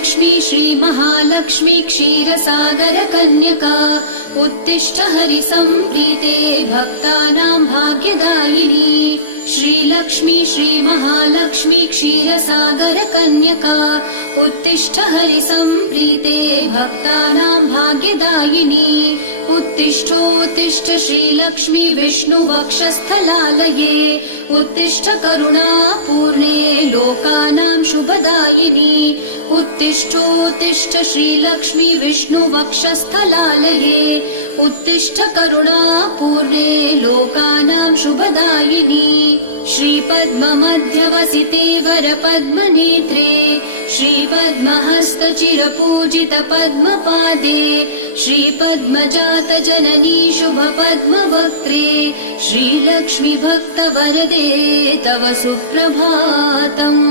श्रीलक्ष्मी श्रीमहालक्ष्मी क्षीरसागरकन्यका उत्तिष्ठ हरिसम्प्रीते भक्तानां भाग्यदायिनी। श्रीलक्ष्मी श्रीमहालक्ष्मी क्षीरसागरकन्यका उत्तिष्ठ हरिसम्प्रीते भक्तानां भाग्यदायिनी। उत्तिष्ठोत्तिष्ठ श्रीलक्ष्मी विष्णुवक्षस्थलालये उत्तिष्ठ करुणापूर्णे लोकानां शुभदायिनी। उत्तिष्ठोत्तिष्ठ श्रीलक्ष्मी विष्णुवक्षस्थलालये उत्तिष्ठ करुणापूर्णे लोकानां शुभदायिनी। श्रीपद्ममध्यवसिते वरपद्मनेत्रे श्रीपद्महस्तचिरपूजित पद्मपादे श्रीपद्मजातजननी शुभपद्मवक्त्रे श्रीलक्ष्मी भक्तवरदे तव सुप्रभातम्।